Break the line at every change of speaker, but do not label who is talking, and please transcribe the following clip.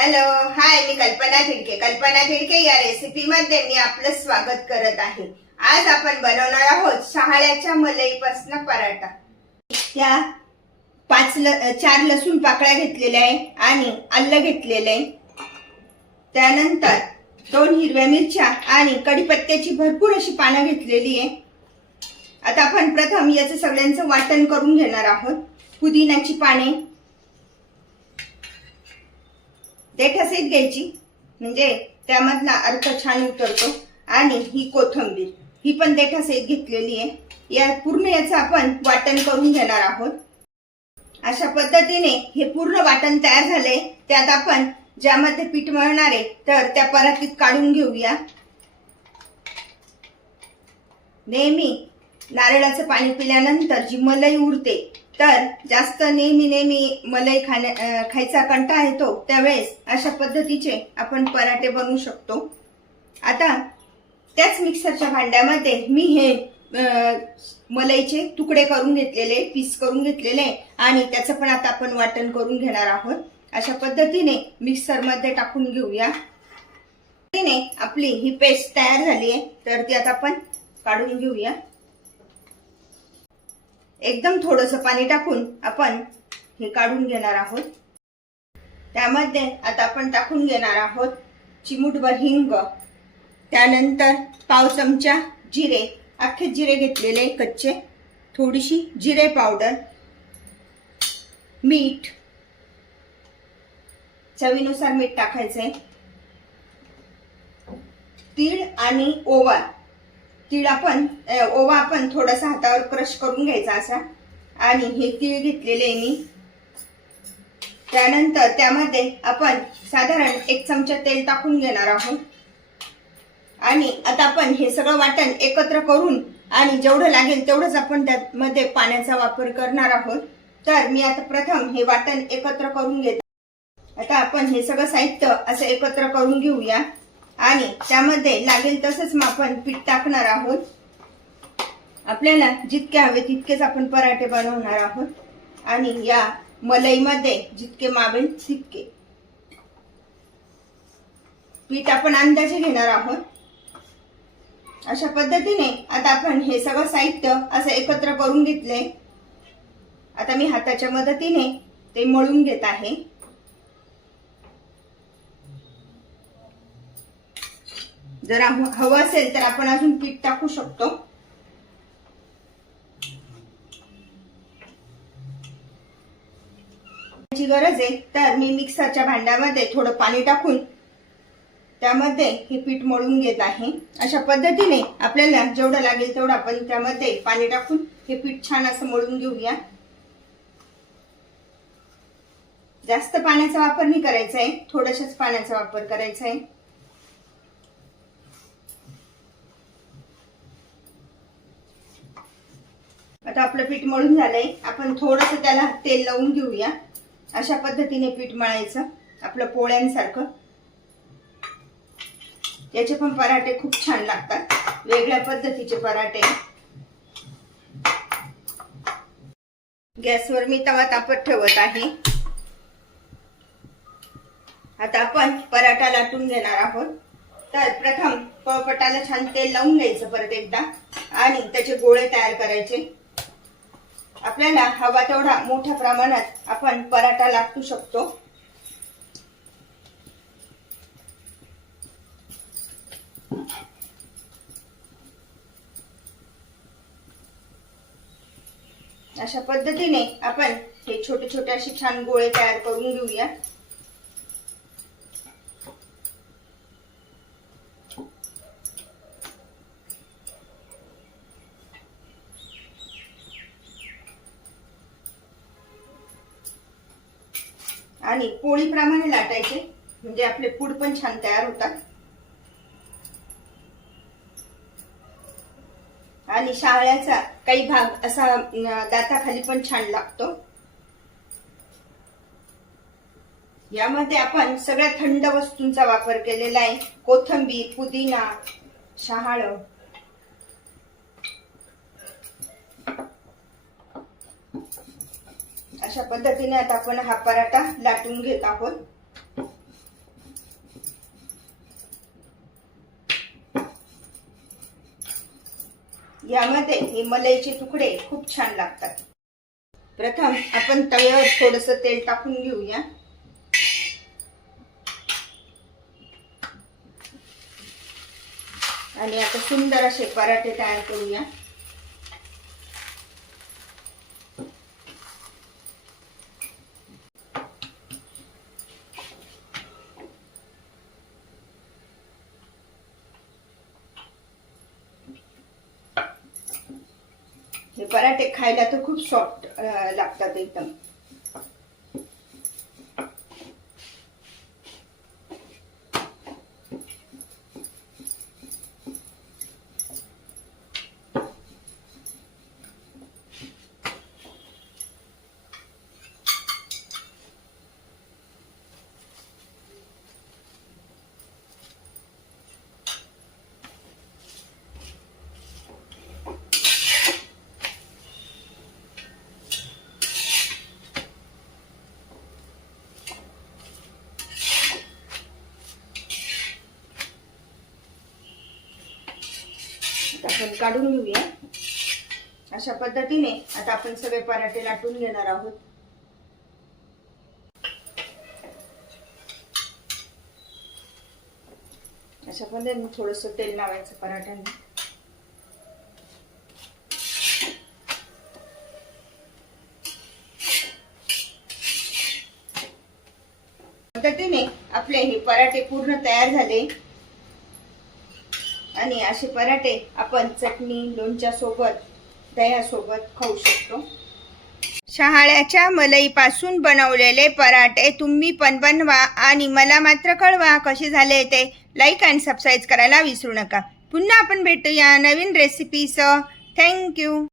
Hello hi मी कल्पना खिडके कल्पना खिडके या रेसिपी मध्ये मी आपलं स्वागत करत आहे. आज आपण बनवणार आहोत शहाळ्याच्या मलईपासून पराठा. त्या पाच ल चार लसूण पाकळ्या घेतलेल्या आहे आणि अल्ल घेतलेलं आहे. त्यानंतर दोन हिरव्या मिरच्या आणि कढीपत्त्याची भरपूर अशी पानं घेतलेली आहे. आता आपण प्रथम याचं सगळ्यांचं वाटण करून घेणार आहोत. पुदिन्याची पाने देठासहित घ्यायची. म्हणजे त्यामधला अर्क छान उतरतो. आणि ही कोथंबीर ही पण देठासहित घेतलेली आहे. या पूर्ण याचं आपण वाटण करून घेणार आहोत. अशा पद्धतीने हे पूर्ण वाटण तयार झालंय. त्यात आपण ज्यामध्ये पीठ मळणार आहे तर त्या परातीत काढून घेऊया. नेहमी नारळाचं पाणी पिल्यानंतर जी मलाई उरते तर जास्त नेहमी नेहमी मलाई खाण्या खायचा कंटा येतो त्यावेळेस अशा पद्धतीचे आपण पराठे बनवू शकतो. आता त्याच मिक्सरच्या भांड्यामध्ये मी हे मलईचे मलाईचे तुकडे करून घेतलेले पीस करून घेतलेले आणि त्याचं पण आता आपण वाटण करून घेणार आहोत. अशा पद्धतीने मिक्सरमध्ये टाकून घेऊया. आपली ही पेस्ट तयार झाली आहे तर ती आता आपण काढून घेऊया. एकदम थोडस पाणी टाकून आपण हे काढून घेणार आहोत. त्यामध्ये आता आपण टाकून घेणार आहोत चिमूटभर हिंग त्यानंतर पाव चमचा जिरे अख्खे जिरे घेतलेले कच्चे थोडीशी जिरे पावडर मीठ चवीनुसार मीठ टाकायचंय तीळ आणि ओवा. तीळ आपण ओवा आपण थोडासा हातावर क्रश करून घ्यायचा असा. आणि हे तीळ घेतलेले आहे मी. त्यानंतर त्यामध्ये आपण साधारण एक चमचा तेल टाकून घेणार आहोत. आणि आता आपण हे सगळं वाटण एकत्र करून आणि जेवढं लागेल तेवढंच आपण त्यामध्ये पाण्याचा वापर करणार आहोत. तर मी आता प्रथम हे वाटण एकत्र करून घेते. आता आपण हे सगळं साहित्य असं एकत्र करून घेऊया. आणि त्यामध्ये लागेल तसंच मग आपण पीठ टाकणार आहोत. आपल्याला जितके हवे तितकेच आपण पराठे बनवणार आहोत. आणि या मलईमध्ये जितके मावेल तितके. पीठ आपण अंदाजे घेणार आहोत. अशा पद्धतीने आता आपण हे सगळं साहित्य असं एकत्र करून घेतले आता मी हाताच्या मदतीने ते मळून घेत आहे. जर हवं असेल तर आपण अजून पीठ टाकू शकतो. गरज आहे. तर मी मिक्सरच्या भांड्यामध्ये थोडं पाणी टाकून त्यामध्ये हे पीठ मळून घेत आहे. अशा पद्धतीने आपल्याला जेवढं लागेल तेवढं आपण त्यामध्ये पाणी टाकून हे पीठ छान असं मळून घेऊया. जास्त पाण्याचा वापर नाही करायचा आहे. थोड्याशाच पाण्याचा वापर करायचा आहे. आता आपलं पीठ मळून झालंय. आपण थोडस त्याला तेल लावून घेऊया. अशा पद्धतीने पीठ मळायचं आपलं पोळ्यांसारखं. याचे पण पराठे खूप छान लागतात. वेगळ्या पद्धतीचे पराठे. गॅसवर मी तवा तापत ठेवत आहे. आता आपण पराठा लाटून घेणार आहोत. तर प्रथम पळपटाला छान तेल लावून घ्यायचं परत एकदा. आणि त्याचे गोळे तयार करायचे. आपल्याला हवा तेवढा मोठ्या प्रमाणात आपण पराठा लागू शकतो. अशा पद्धतीने आपण हे छोटे छोटे असे छान गोळे तयार करून घेऊया. आणि पोळीप्रमाणे लाटायचे. म्हणजे आपले पूड पण छान तयार होतात. आणि शाळ्याचा काही भाग असा दाताखाली पण छान लागतो. यामध्ये आपण सगळ्या थंड वस्तूंचा वापर केलेला आहे. कोथंबीर पुदिना शहाळ अशा पद्धतीने आता आपण हा पराठा लाटून घेत आहोत. यामध्ये हे मलईचे तुकडे खूप छान लागतात. प्रथम आपण तव्यावर थोडस तेल टाकून घेऊया. आणि आता सुंदर असे पराठे तयार करूया. हे पराठे खायला तर खूप सॉफ्ट लागतात एकदम. आपण काढून घेऊया. अशा पद्धतीने आता आपण सगळे पराठे लाटून घेणार आहोत. अशा पद्धतीने थोडस तेल लावायचं पराठ्यांना. पद्धतीने आपले हे पराठे पूर्ण तयार झाले. आणि असे पराठे आपण चटणी लोणच्या सोबत दह्यासोबत खाऊ शकतो. शहाळ्याच्या मलईपासून बनवलेले पराठे तुम्ही पण बनवा आणि मला मात्र कळवा कसे झाले ते. लाईक अँड सबस्क्राईब करायला विसरू नका. पुन्हा आपण भेटूया नवीन रेसिपीसह थँक्यू